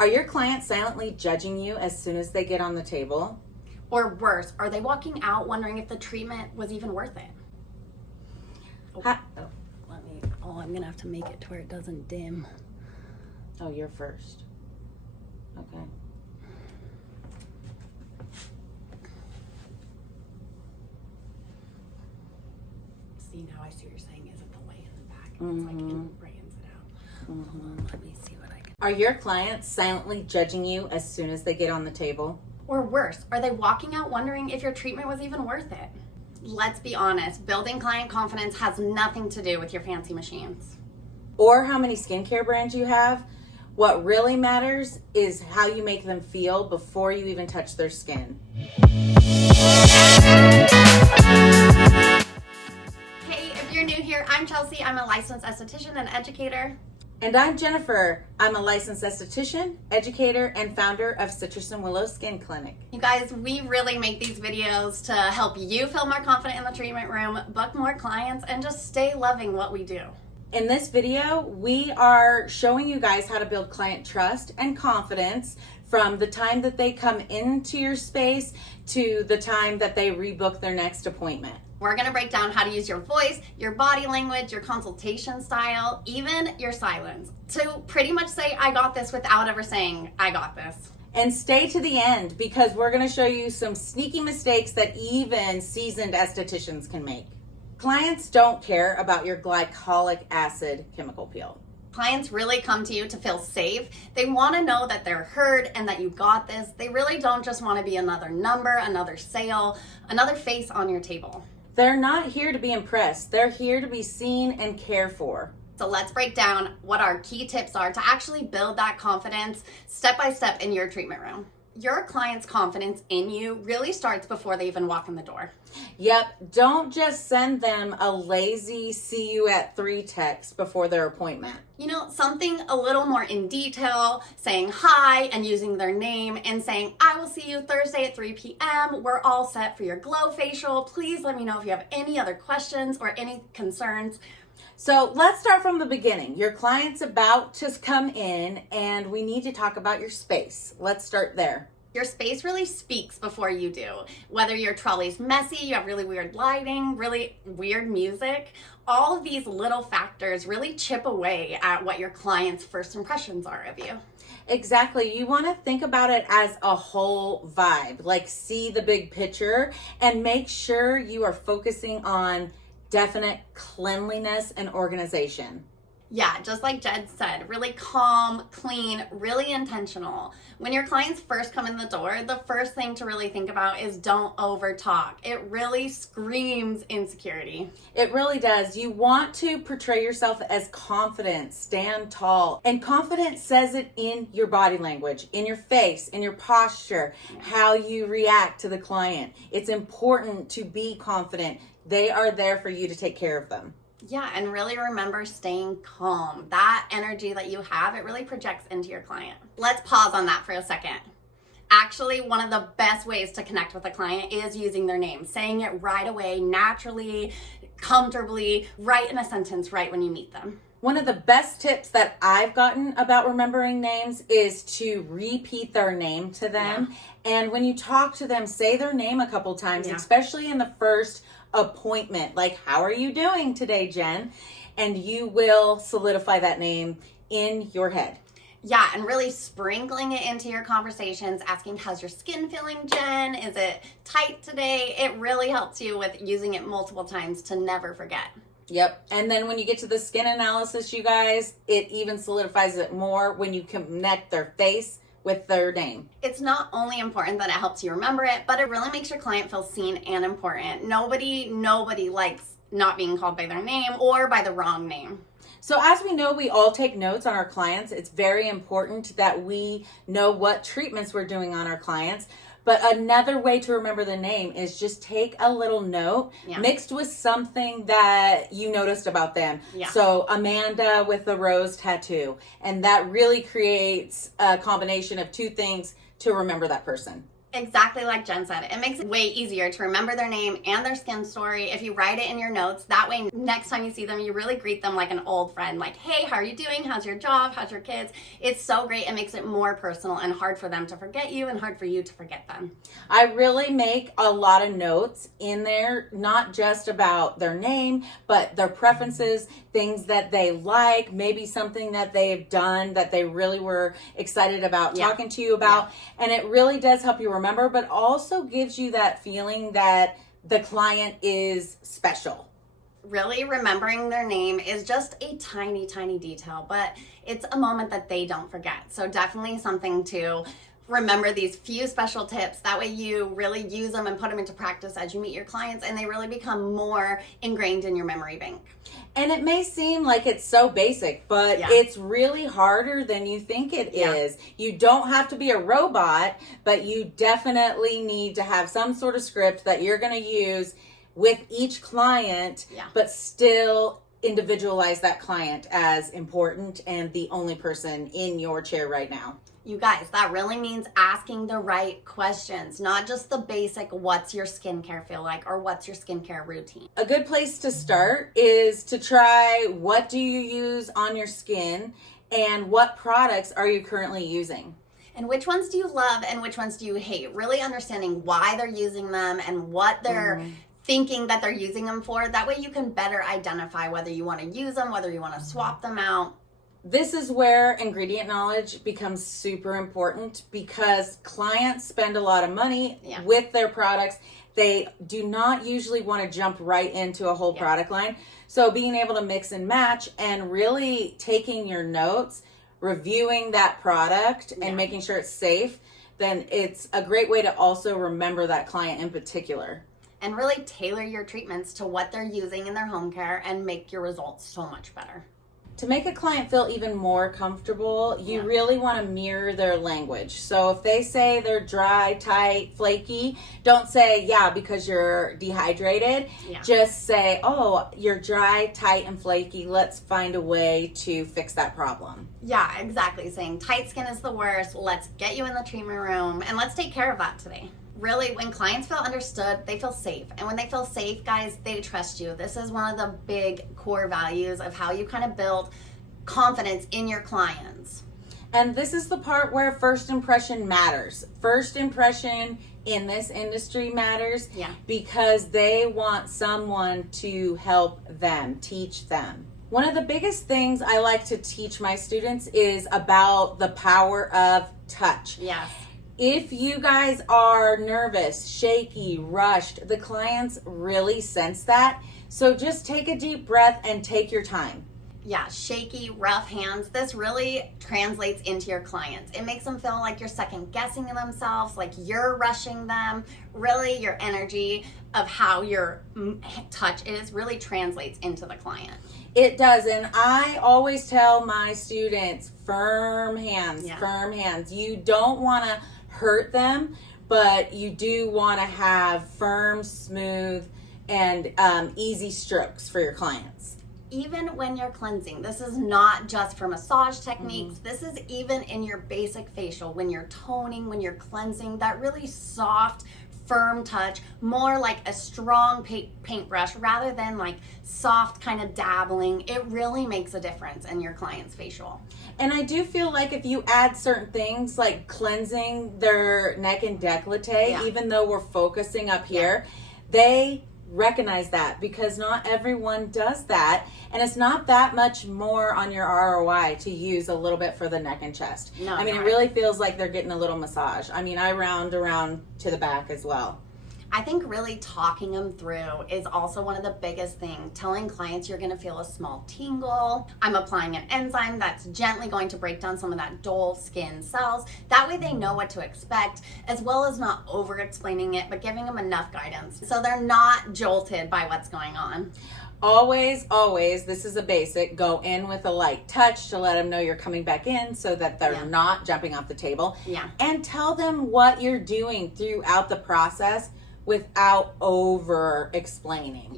Are your clients silently judging you as soon as they get on the table? Or worse, are they walking out wondering if the treatment was even worth it? I'm gonna have to make it to where it doesn't dim. Oh, you're first. Okay. See, now I see what you're saying. Is it the way in the back? Mm-hmm. It's like it brightens it out. Hold on, let me see what I can. Are your clients silently judging you as soon as they get on the table? Or worse, are they walking out wondering if your treatment was even worth it? Let's be honest, building client confidence has nothing to do with your fancy machines. Or how many skincare brands you have. What really matters is how you make them feel before you even touch their skin. Hey, if you're new here, I'm Chelsea. I'm a licensed esthetician and educator. And I'm Jennifer. I'm a licensed esthetician, educator, and founder of Citrus and Willow Skin Clinic. You guys, we really make these videos to help you feel more confident in the treatment room, book more clients, and just stay loving what we do. In this video, we are showing you guys how to build client trust and confidence from the time that they come into your space to the time that they rebook their next appointment. We're gonna break down how to use your voice, your body language, your consultation style, even your silence, to pretty much say, I got this, without ever saying, I got this. And stay to the end because we're gonna show you some sneaky mistakes that even seasoned estheticians can make. Clients don't care about your glycolic acid chemical peel. Clients really come to you to feel safe. They want to know that they're heard and that you got this. They really don't just want to be another number, another sale, another face on your table. They're not here to be impressed. They're here to be seen and cared for. So let's break down what our key tips are to actually build that confidence step by step in your treatment room. Your client's confidence in you really starts before they even walk in the door. Yep, don't just send them a lazy see you at 3 text before their appointment. You know, something a little more in detail, saying hi and using their name and saying, I will see you Thursday at 3 p.m. We're all set for your glow facial. Please let me know if you have any other questions or any concerns. So let's start from the beginning. Your client's about to come in and we need to talk about your space. Let's start there. Your space really speaks before you do. Whether your trolley's messy, you have really weird lighting, really weird music, all of these little factors really chip away at what your client's first impressions are of you. Exactly. You want to think about it as a whole vibe, like see the big picture and make sure you are focusing on definite cleanliness and organization. Yeah, just like Jed said, really calm, clean, really intentional. When your clients first come in the door, the first thing to really think about is don't over talk. It really screams insecurity. It really does. You want to portray yourself as confident, stand tall, and confidence says it in your body language, in your face, in your posture, how you react to the client. It's important to be confident. They are there for you to take care of them. Yeah, and really remember staying calm. That energy that you have, it really projects into your client. Let's pause on that for a second. Actually, one of the best ways to connect with a client is using their name, saying it right away, naturally, comfortably, right in a sentence, right when you meet them. One of the best tips that I've gotten about remembering names is to repeat their name to them. Yeah. And when you talk to them, say their name a couple times, especially in the first appointment. Like, how are you doing today, Jen? And you will solidify that name in your head. Yeah, and really sprinkling it into your conversations, asking, how's your skin feeling, Jen? Is it tight today? It really helps you with using it multiple times to never forget. Yep. And then when you get to the skin analysis, you guys, it even solidifies it more when you connect their face with their name. It's not only important that it helps you remember it, but it really makes your client feel seen and important. Nobody likes not being called by their name or by the wrong name. So as we know, we all take notes on our clients. It's very important that we know what treatments we're doing on our clients. But another way to remember the name is just take a little note mixed with something that you noticed about them. Yeah. So Amanda with the rose tattoo. And that really creates a combination of 2 things to remember that person. Exactly like Jen said, it makes it way easier to remember their name and their skin story if you write it in your notes. That way, next time you see them, you really greet them like an old friend. Like, hey, how are you doing? How's your job? How's your kids? It's so great. It makes it more personal and hard for them to forget you and hard for you to forget them. I really make a lot of notes in there, not just about their name, but their preferences, things that they like, maybe something that they've done that they really were excited about talking to you about. And it really does help you remember, but also gives you that feeling that the client is special. Really, remembering their name is just a tiny, tiny detail, but it's a moment that they don't forget. So definitely something to remember, these few special tips. That way you really use them and put them into practice as you meet your clients, and they really become more ingrained in your memory bank. And it may seem like it's so basic, but it's really harder than you think it is. You don't have to be a robot, but you definitely need to have some sort of script that you're going to use with each client, but still individualize that client as important and the only person in your chair right now. You guys, that really means asking the right questions, not just the basic, what's your skincare feel like, or what's your skincare routine? A good place to start is to try, what do you use on your skin and what products are you currently using? And which ones do you love and which ones do you hate? Really understanding why they're using them and what they're thinking that they're using them for. That way you can better identify whether you want to use them, whether you want to swap them out. This is where ingredient knowledge becomes super important, because clients spend a lot of money with their products. They do not usually want to jump right into a whole product line. So being able to mix and match and really taking your notes, reviewing that product and making sure it's safe, then it's a great way to also remember that client in particular. And really tailor your treatments to what they're using in their home care and make your results so much better. To make a client feel even more comfortable, you really want to mirror their language. So if they say they're dry, tight, flaky, don't say, because you're dehydrated. Just say, oh, you're dry, tight, and flaky. Let's find a way to fix that problem. Yeah, exactly. Saying tight skin is the worst. Let's get you in the treatment room and let's take care of that today. Really, when clients feel understood, they feel safe. And when they feel safe, guys, they trust you. This is one of the big core values of how you kind of build confidence in your clients. And this is the part where first impression matters. First impression in this industry matters because they want someone to help them, teach them. One of the biggest things I like to teach my students is about the power of touch. Yes. If you guys are nervous, shaky, rushed, the clients really sense that. So just take a deep breath and take your time. Yeah, shaky, rough hands. This really translates into your clients. It makes them feel like you're second guessing themselves, like you're rushing them. Really, your energy of how your touch is really translates into the client. It does, and I always tell my students, firm hands, firm hands. You don't want to hurt them, but you do want to have firm, smooth, and easy strokes for your clients. Even when you're cleansing, this is not just for massage techniques. This is even in your basic facial, when you're toning, when you're cleansing, that really soft, firm touch, more like a strong paintbrush rather than like soft kind of dabbling. It really makes a difference in your client's facial. And I do feel like if you add certain things like cleansing their neck and décolleté, even though we're focusing up here, they recognize that, because not everyone does that, and it's not that much more on your ROI to use a little bit for the neck and chest. No, I mean, it really feels like they're getting a little massage. I mean, I round around to the back as well. I think really talking them through is also one of the biggest things. Telling clients you're going to feel a small tingle. I'm applying an enzyme that's gently going to break down some of that dull skin cells. That way they know what to expect, as well as not over explaining it, but giving them enough guidance so they're not jolted by what's going on. Always, this is a basic, go in with a light touch to let them know you're coming back in so that they're not jumping off the table. And tell them what you're doing throughout the process without over explaining.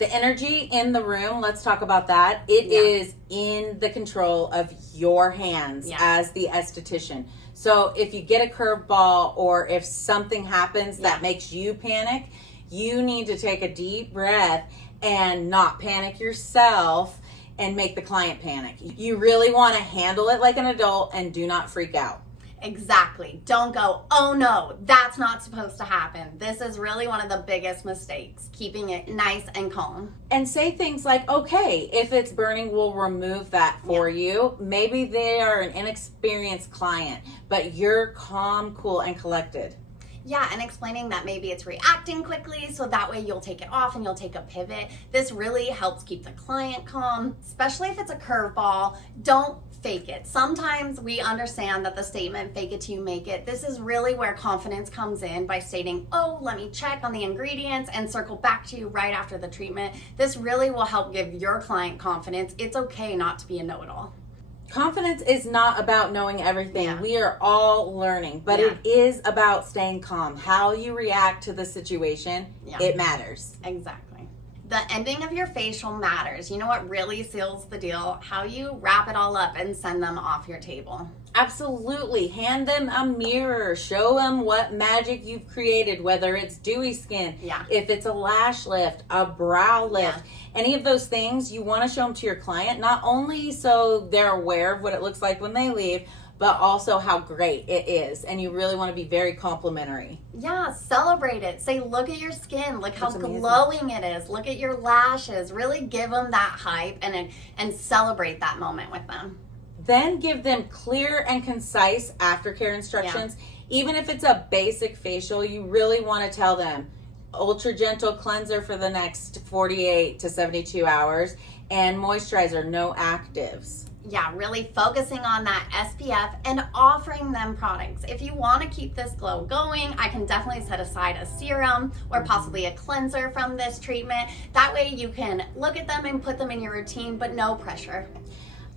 The energy in the room, let's talk about that. It is in the control of your hands as the esthetician. So if you get a curveball or if something happens that makes you panic, you need to take a deep breath and not panic yourself and make the client panic. You really want to handle it like an adult and do not freak out. Exactly. Don't go, oh no, that's not supposed to happen. This is really one of the biggest mistakes, keeping it nice and calm. And say things like, okay, if it's burning, we'll remove that for you. Maybe they are an inexperienced client, but you're calm, cool, and collected. Yeah, and explaining that maybe it's reacting quickly, so that way you'll take it off and you'll take a pivot. This really helps keep the client calm, especially if it's a curveball. Don't fake it. Sometimes we understand that the statement, fake it till you make it, this is really where confidence comes in by stating, oh, let me check on the ingredients and circle back to you right after the treatment. This really will help give your client confidence. It's okay not to be a know-it-all. Confidence is not about knowing everything. We are all learning, but it is about staying calm. How you react to the situation, it matters. Exactly. The ending of your facial matters. You know what really seals the deal? How you wrap it all up and send them off your table. Absolutely. Hand them a mirror. Show them what magic you've created, whether it's dewy skin, if it's a lash lift, a brow lift, any of those things. You want to show them to your client, not only so they're aware of what it looks like when they leave, but also how great it is. And you really want to be very complimentary. Yeah, celebrate it. Say, look at your skin. Look how glowing it is. Look at your lashes. Really give them that hype and celebrate that moment with them. Then give them clear and concise aftercare instructions. Even if it's a basic facial, you really want to tell them ultra gentle cleanser for the next 48 to 72 hours and moisturizer, no actives. Yeah, really focusing on that SPF and offering them products. If you want to keep this glow going, I can definitely set aside a serum or possibly a cleanser from this treatment. That way you can look at them and put them in your routine, but no pressure.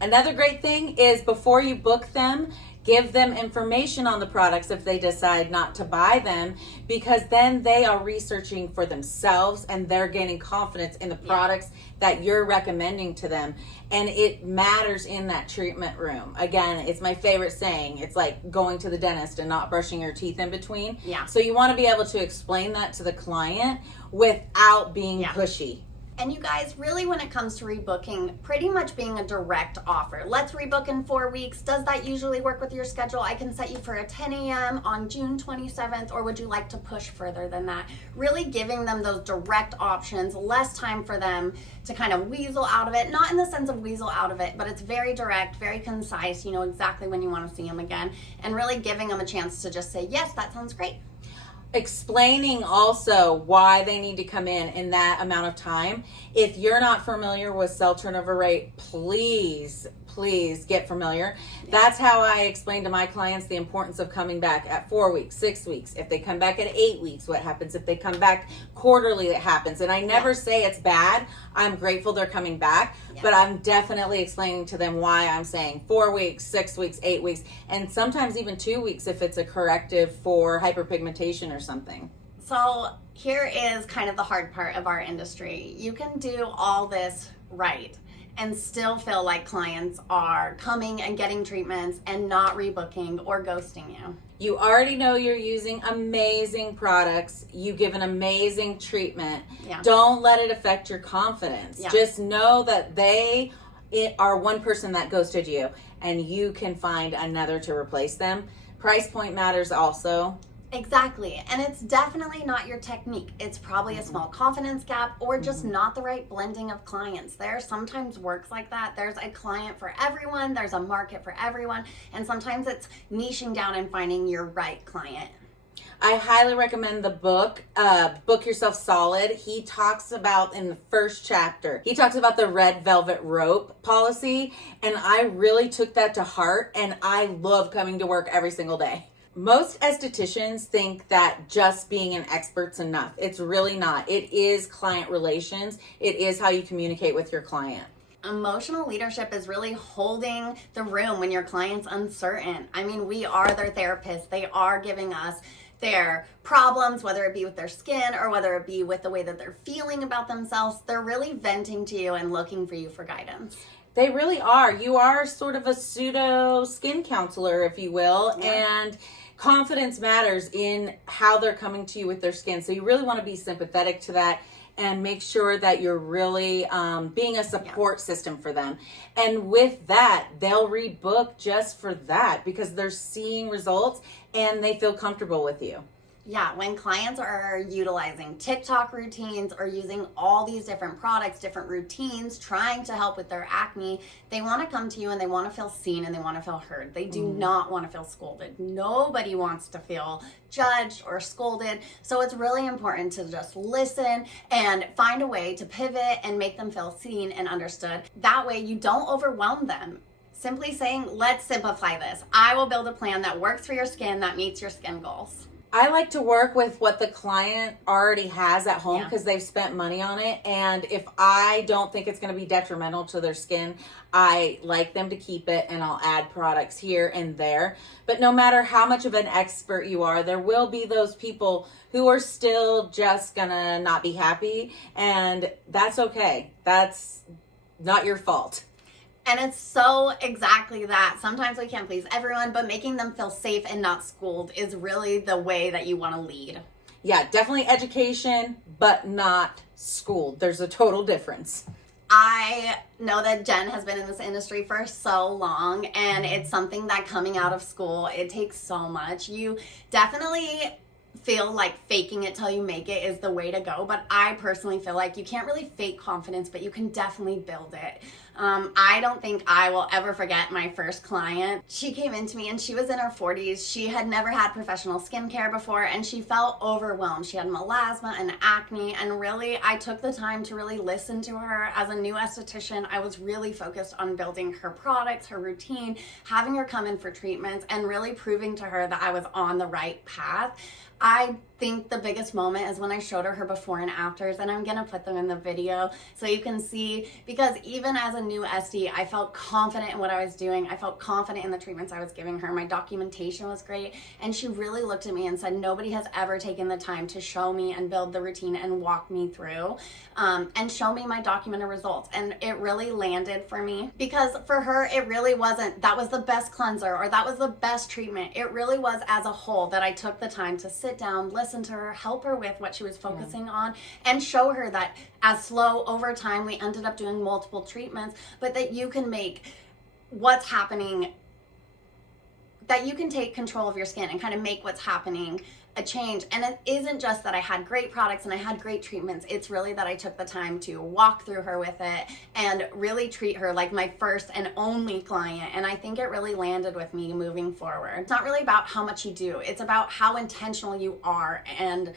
Another great thing is before you book them, give them information on the products if they decide not to buy them, because then they are researching for themselves and they're gaining confidence in the products that you're recommending to them. And it matters in that treatment room. Again, it's my favorite saying. It's like going to the dentist and not brushing your teeth in between. So you want to be able to explain that to the client without being pushy. And you guys, really when it comes to rebooking, pretty much being a direct offer. Let's rebook in 4 weeks. Does that usually work with your schedule? I can set you for a 10 a.m. on June 27th, or would you like to push further than that? Really giving them those direct options, less time for them to kind of weasel out of it. Not in the sense of weasel out of it, but it's very direct, very concise. You know exactly when you want to see them again, and really giving them a chance to just say, yes, that sounds great. Explaining also why they need to come in that amount of time. If you're not familiar with cell turnover rate, please get familiar. That's how I explain to my clients the importance of coming back at 4 weeks, 6 weeks. If they come back at 8 weeks, what happens? If they come back quarterly, it happens. And I never say it's bad. I'm grateful they're coming back, but I'm definitely explaining to them why I'm saying 4 weeks, 6 weeks, 8 weeks, and sometimes even 2 weeks if it's a corrective for hyperpigmentation or something. So here is kind of the hard part of our industry. You can do all this right and still feel like clients are coming and getting treatments and not rebooking or ghosting you. You already know you're using amazing products. You give an amazing treatment. Don't let it affect your confidence. Just know that they are one person that ghosted you and you can find another to replace them. Price point matters also. Exactly. And it's definitely not your technique. It's probably a small confidence gap or just not the right blending of clients. There sometimes works like that. There's a client for everyone. There's a market for everyone. And sometimes it's niching down and finding your right client. I highly recommend the book, Book Yourself Solid. He talks about, in the first chapter, he talks about the red velvet rope policy. And I really took that to heart. And I love coming to work every single day. Most estheticians think that just being an expert's enough. It's really not. It is client relations. It is how you communicate with your client. Emotional leadership is really holding the room when your client's uncertain. I mean, we are their therapists. They are giving us their problems, whether it be with their skin or whether it be with the way that they're feeling about themselves. They're really venting to you and looking for you for guidance. They really are. You are sort of a pseudo skin counselor, if you will, and confidence matters in how they're coming to you with their skin. So you really want to be sympathetic to that and make sure that you're really being a support system for them. And with that, they'll rebook just for that because they're seeing results and they feel comfortable with you. Yeah, when clients are utilizing TikTok routines or using all these different products, different routines, trying to help with their acne, they want to come to you and they want to feel seen and they want to feel heard. They do not want to feel scolded. Nobody wants to feel judged or scolded. So it's really important to just listen and find a way to pivot and make them feel seen and understood. That way you don't overwhelm them. Simply saying, let's simplify this. I will build a plan that works for your skin, that meets your skin goals. I like to work with what the client already has at home because they've spent money on it. And if I don't think it's going to be detrimental to their skin, I like them to keep it and I'll add products here and there. But no matter how much of an expert you are, there will be those people who are still just going to not be happy. And that's okay. That's not your fault. And it's so exactly that. Sometimes we can't please everyone, but making them feel safe and not schooled is really the way that you want to lead. Yeah, definitely education, but not schooled. There's a total difference. I know that Jen has been in this industry for so long, and it's something that coming out of school, it takes so much. You definitely feel like faking it till you make it is the way to go, but I personally feel like you can't really fake confidence, but you can definitely build it. I don't think I will ever forget my first client. She came into me and she was in her 40s. She had never had professional skincare before and she felt overwhelmed. She had melasma and acne, and really I took the time to really listen to her. As a new esthetician, I was really focused on building her products, her routine, having her come in for treatments, and really proving to her that I was on the right path. I think the biggest moment is when I showed her before and afters, and I'm gonna put them in the video so you can see, because even as a new esty, I felt confident in what I was doing. I felt confident in the treatments I was giving her. My documentation was great, and she really looked at me and said, nobody has ever taken the time to show me and build the routine and walk me through and show me my documented results. And it really landed for me, because for her, it really wasn't, that was the best cleanser or that was the best treatment. It really was as a whole that I took the time to sit down, listen to her, help her with what she was focusing on, and show her that as slow over time, we ended up doing multiple treatments, but that you can make what's happening, that you can take control of your skin and kind of make what's happening a change. And it isn't just that I had great products and I had great treatments. It's really that I took the time to walk through her with it and really treat her like my first and only client. And I think it really landed with me moving forward. It's not really about how much you do. It's about how intentional you are and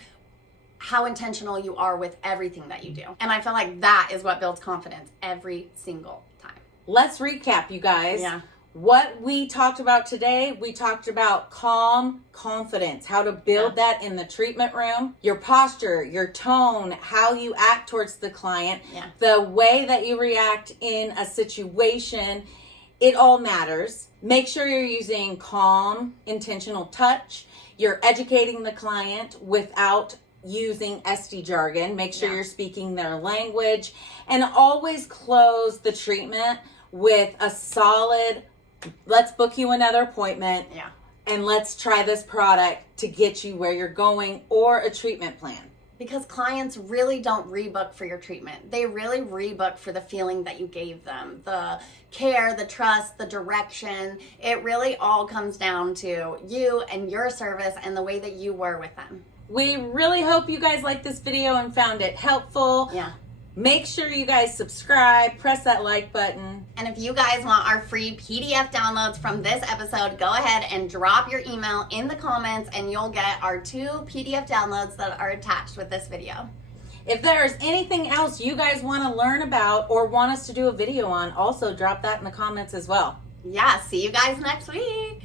how intentional you are with everything that you do. And I feel like that is what builds confidence every single time. Let's recap, you guys. Yeah. What we talked about today, we talked about calm confidence, how to build that in the treatment room, your posture, your tone, how you act towards the client, the way that you react in a situation. It all matters. Make sure you're using calm, intentional touch. You're educating the client without using esty jargon. Make sure you're speaking their language, and always close the treatment with a solid, let's book you another appointment, and let's try this product to get you where you're going, or a treatment plan. Because clients really don't rebook for your treatment. They really rebook for the feeling that you gave them, the care, the trust, the direction. It really all comes down to you and your service and the way that you were with them. We really hope you guys liked this video and found it helpful. Make sure you guys subscribe, press that like button. And if you guys want our free PDF downloads from this episode, go ahead and drop your email in the comments and you'll get our 2 PDF downloads that are attached with this video. If there's anything else you guys want to learn about or want us to do a video on, also drop that in the comments as well. Yeah, see you guys next week.